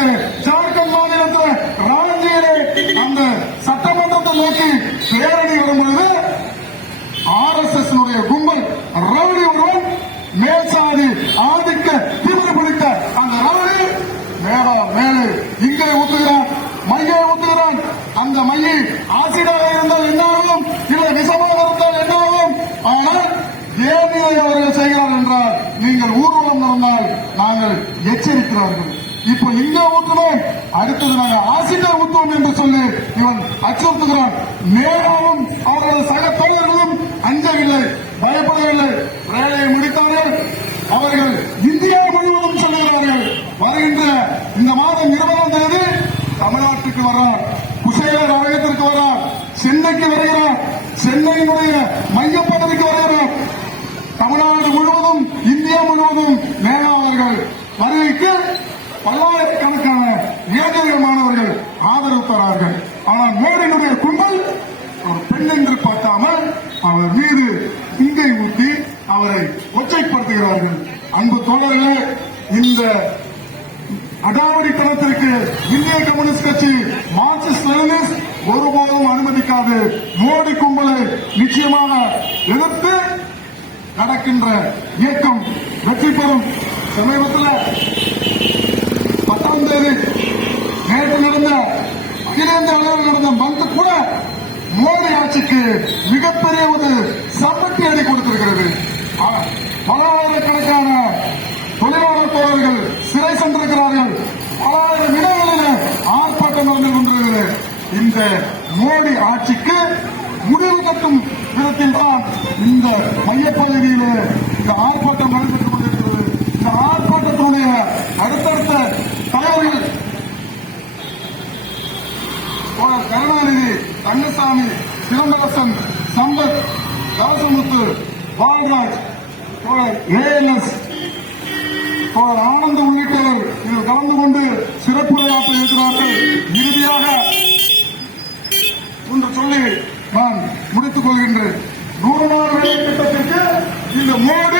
இன்று ஜார்க்கண்ட் மாநிலத்தில் ராஞ்சியிலே அந்த சட்டமன்றத்தை நோக்கி பேரணி வரும் பொழுது RSS கும்பல் ரவுடி ஒருவன் மேல்சாதி ஆதிக்க திமிரு பிடித்த அந்த ரவுடி மேலே இங்கே ஊத்துகிறான், மையை ஊத்துகிறான். அந்த மையை ஆசிடாக இருந்தால் என்னாகும், இல்லை விஷமாக இருந்தால் என்னாகும். ஆனால் ஏன் இதை அவர்கள் செய்கிறார் என்றால், நீங்கள் ஊர்வலம் நடந்தால் நாங்கள் எச்சரிக்கிறார்கள். இப்ப இங்க ஊற்றுவோம், அடுத்தது நாங்கள் ஆசிடை ஊற்றுவோம் என்று சொல்லி இவன் அச்சுறுத்துகிறான். மேலும் அவர்களது சக தோழர்களும் அஞ்சவில்லை, பயப்படவில்லை. வேலையை முடித்தார்கள். அவர்கள் இந்தியா முழுவதும் சொல்லுகிறார்கள். வருகின்ற இந்த மாதம் 20ஆம் தேதி தமிழ்நாட்டுக்கு வர்றார், குசேலர் ஆலயத்திற்கு வர்றார், சென்னைக்கு வருகிறார், சென்னையினுடைய மையப்பகுதிக்கு வருகிறார். தமிழ்நாடு முழுவதும் இந்தியா முழுவதும் மேலாளர்கள் வருகைக்கு பல்லாயிரக்கணக்கான இளைஞர்கள் மாணவர்கள் ஆதரவு தரார்கள். ஆனால் மோடியினுடைய கும்பல் ஒரு பெண் என்று பார்க்காமல் அவர் மீது இங்கை ஊட்டி அவரை ஒற்றைப்படுத்துகிறார்கள். அன்பு தோழர்களே, இந்த அடாவடித்தனத்திற்கு இந்திய கம்யூனிஸ்ட் கட்சி மார்க்சிஸ்ட் லெனினிஸ்ட் ஒருபோதும் அனுமதிக்காது. மோடி கும்பலை நிச்சயமாக எதிர்த்து நடக்கின்ற இயக்கம் வெற்றி பெறும். சமீபத்தில் 10ஆம் தேதி நேற்று நடந்த அகில இந்திய அளவில் நடந்த பந்து கூட மோடி ஆட்சிக்கு மிகப்பெரிய ஒரு சம்பட்டி அடி கொடுத்திருக்கிறது. பலாயிரக்கணக்கான தொழிலாளர் தோழர்கள் சிறை சென்றிருக்கிறார்கள். பலாயிரம் இடங்களில் ஆர்ப்பாட்டம் நடந்து கொண்டிருக்கிறது. இந்த மோடி ஆட்சிக்கு முடிவு கட்டும் விதத்தில் தான் இந்த மையப்பகுதியிலே இந்த ஆர்ப்பாட்டம் நடைபெற்றுக் கொண்டிருக்கிறது. இந்த ஆர்ப்பாட்டத்தினுடைய அடுத்தடுத்த தலைவர்கள் கருணாநிதி, தங்கசாமி, சிலம்பரசன், சம்பத், தாசமுத்து, பால்ராஜ், ALS, ஆனந்த் உள்ளிட்டவர் இதில் கலந்து கொண்டு சிறப்புரையாற்ற இருக்கிறார்கள். இறுதியாக ஒன்று சொல்லி நான் முடித்துக் கொள்கின்றேன். 100 நாள் வேலை திட்டத்திற்கு இந்த மோடி